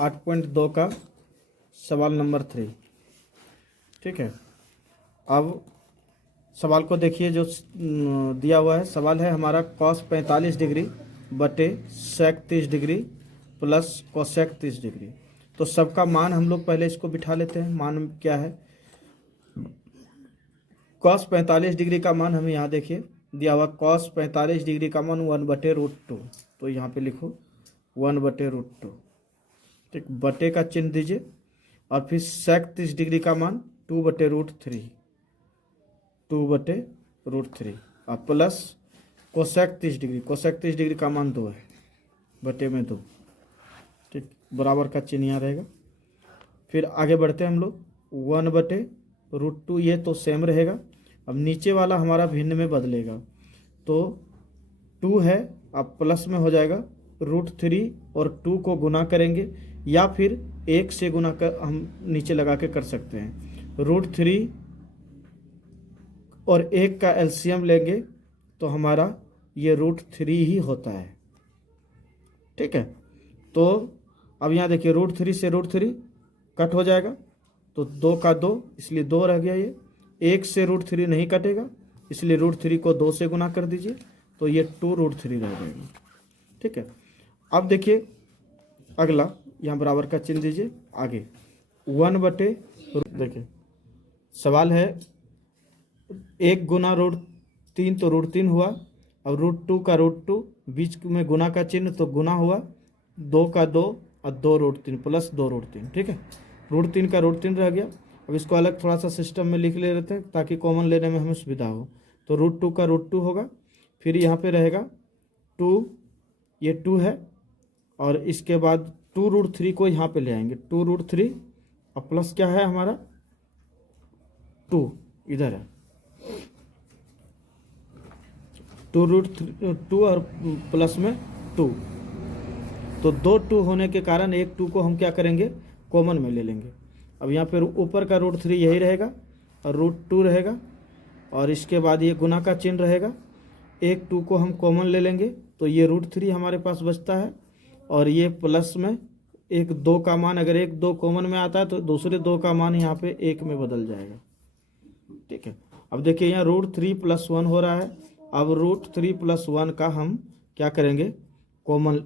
8.2 का सवाल नंबर 3। ठीक है, अब सवाल को देखिए। जो दिया हुआ है सवाल है हमारा cos 45 डिग्री बटे sec 30 degree plus cosec 30 degree. तो सबका मान हम लोग पहले इसको बिठा लेते हैं। मान क्या है? cos 45 डिग्री का मान हमें यहाँ देखिए दिया हुआ। cos 45 डिग्री का मान 1/√2। तो यहाँ पे लिखो 1/√2। ठीक, बटे का चिन्ह दीजिए और फिर sec 30 डिग्री का मान 2/√3। 2/√3 और plus cosec 30 degree. Cosec 30 degree का मान 2 है, बटे में 2। ठीक, बराबर का चिन्ह यहाँ रहेगा। फिर आगे बढ़ते हैं हम लोग। 1/√2 ये तो सेम रहेगा। अब नीचे वाला हमारा भिन्न में बदलेगा। तो 2 है, अब प्लस में हो जाएगा √3 और 2 को गुना करेंगे या फिर 1 से गुना कर हम नीचे लगा के कर सकते हैं। √3 और 1 का एलसीएम लेंगे तो हमारा ये √3 ही होता है। ठीक है, तो अब यहाँ देखिए √3 से √3 कट हो जाएगा तो 2 का 2, इसलिए 2 रह गया। ये 1 से √3 नहीं कटेगा, इसलिए √3 को 2 से गुना कर दीजिए तो ये 2√3 रह जाएगा। ठीक है, अब देखिए अगला, यहाँ बराबर का चिन्ह दीजिए। आगे 1/, देखिए सवाल है 1 गुना √3 तो √3 हुआ। अब √2 का √2, बीच में गुना का चिन्ह तो गुना हुआ। 2 का 2 और 2√3 प्लस 2√3। ठीक है, √3 का √3 रह गया। अब इसको अलग थोड़ा सा सिस्टम में लिख ले लेते हैं ताकि कॉमन लेने में हमें सुविधा हो। तो √2 का √2 होगा, फिर यहाँ पे रहेगा 2, ये 2 है और इसके बाद 2√3 को यहाँ पे ले आएंगे। 2√3 और प्लस क्या है हमारा 2 इधर है। 2√2 और प्लस में 2, तो 2 2 होने के कारण एक 2 को हम क्या करेंगे कॉमन में ले लेंगे। अब यहाँ पे ऊपर का √3 यही रहेगा और √2 रहेगा और इसके बाद ये गुना का चिन्ह रहेगा। एक 2 को हम कॉमन ले लेंगे तो ये √3 हमारे पास बचता है और ये प्लस में एक 2 का मान, अगर एक 2 कॉमन में आता है तो दूसरे 2 का मान यहाँ पे 1 में बदल जाएगा। ठीक है, अब देखिए यहाँ √3 + 1 हो रहा है। अब √3 + 1 का हम क्या करेंगे कॉमन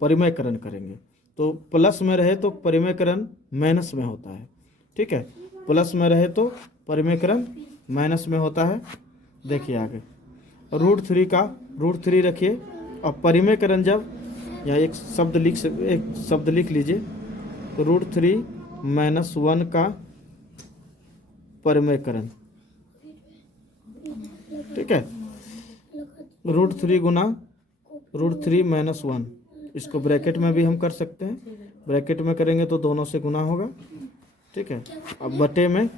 परिमयकरण करेंगे। तो प्लस में रहे तो परिमयकरण माइनस में होता है। ठीक है, प्लस में रहे तो परिमयकरण माइनस में होता है। देखिए आगे √3 का √3 रखिए और परिमयकरण जब यहाँ एक शब्द लिख लीजिए तो √3 - 1 का परिमयकरण। ठीक है, √3 गुना √3 - 1, इसको ब्रैकेट में भी हम कर सकते हैं। ब्रैकेट में करेंगे तो दोनों से गुना होगा। ठीक है, अब बटे में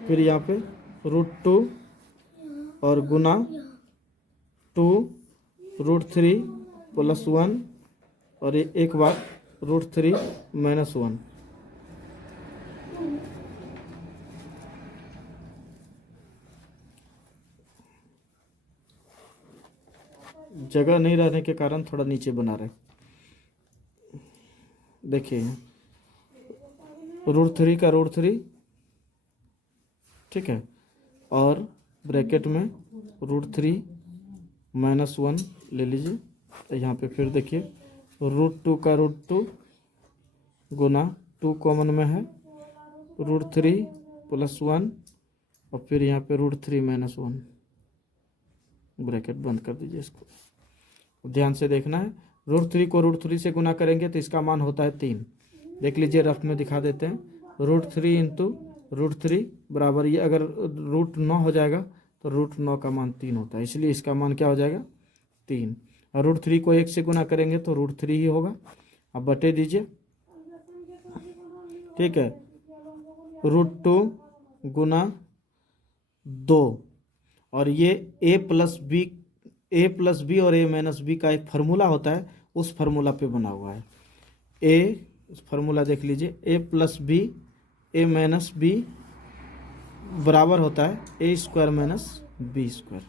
फिर यहाँ पे √2 और गुना 2 √3 + 1 और एक बार √3 - 1। जगह नहीं रहने के कारण थोड़ा नीचे बना रहे। देखिए √3 का √3, ठीक है, और ब्रैकेट में √3 - 1 ले लीजिए। तो यहाँ पे फिर देखिए √2 का √2 गुना 2 कॉमन में है √3 + 1 और फिर यहाँ पे √3 - 1, ब्रैकेट बंद कर दीजिए। इसको ध्यान से देखना है। √3 को √3 से गुना करेंगे तो इसका मान होता है 3। देख लीजिए रफ में दिखा देते हैं। √3 × √3 बराबर, ये अगर √9 हो जाएगा तो √9 का मान 3 होता है, इसलिए इसका मान क्या हो जाएगा 3। और √3 को 1 से गुना करेंगे तो √3 ही होगा। अब बटे दीजिए। ठीक है, √2 गुना 2 और ये a + b और a - b का एक फार्मूला होता है, उस फार्मूला पे बना हुआ है। फार्मूला देख लीजिए, a + b a - b बराबर होता है a² - b²।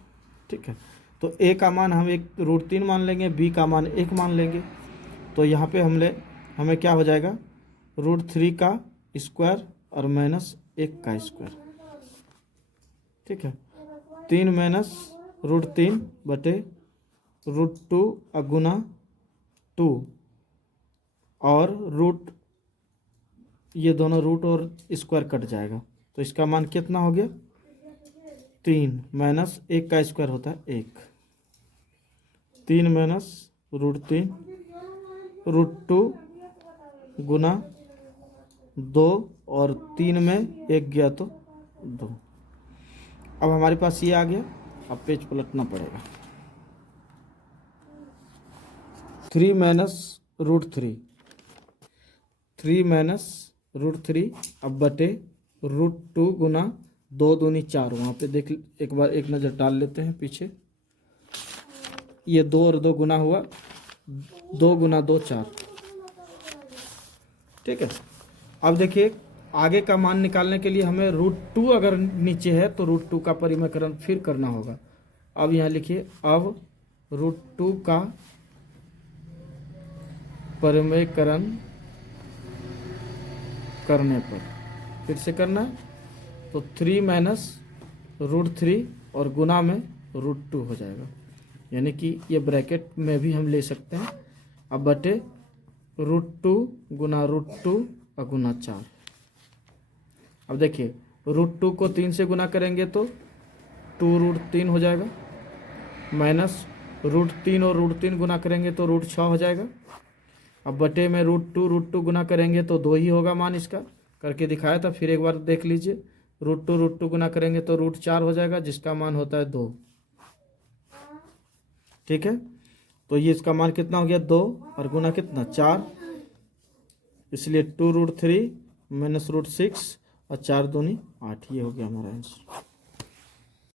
ठीक है, तो a का मान हम एक √3 मान लेंगे, b का मान 1 मान लेंगे। तो यहाँ पे हमें क्या हो जाएगा √3 का स्क्वायर और माइनस 1 का स्क्वायर। ठीक है, 3 माइनस √3 बटे √2 गुना 2 और रूट, ये दोनों रूट और स्क्वायर कट जाएगा तो इसका मान कितना हो गया 3 माइनस 1 का स्क्वायर होता है 1। 3 माइनस √3 √2 गुना 2 और 3 में 1 गया तो 2। अब हमारे पास ये आ गया, अब पेज पलटना पड़ेगा। 3 माइनस √3, 3 माइनस √3 अब बटे √2 गुना 2 दूनी 4। वहाँ पे देख एक बार एक नज़र डाल लेते हैं पीछे। ये 2 और 2 गुना हुआ, 2 गुना 2 4। ठीक है, अब देखिए आगे का मान निकालने के लिए हमें √2 अगर नीचे है तो √2 का परिमेयकरण फिर करना होगा। अब यहाँ लिखिए, अब √2 का परिमेयकरण करने पर फिर से करना है तो 3 माइनस √3 और गुना में √2 हो जाएगा, यानी कि ये ब्रैकेट में भी हम ले सकते हैं। अब बटे √2 गुना √2 और गुना 4। अब देखिए √2 को 3 से गुना करेंगे तो 2√3 हो जाएगा, माइनस √3 और √3 गुना करेंगे तो √6 हो जाएगा। अब बटे में √2 गुना करेंगे तो 2 ही होगा मान, इसका करके दिखाया था, फिर एक बार देख लीजिए। √2 गुना करेंगे तो √4 हो जाएगा, जिसका मान होता है 2। ठीक है, तो ये इसका मान कितना हो गया 2 और गुना कितना 4, इसलिए 2√3 माइनस √6 और 4 दूनी 8। ये हो गया हमारा आंसर।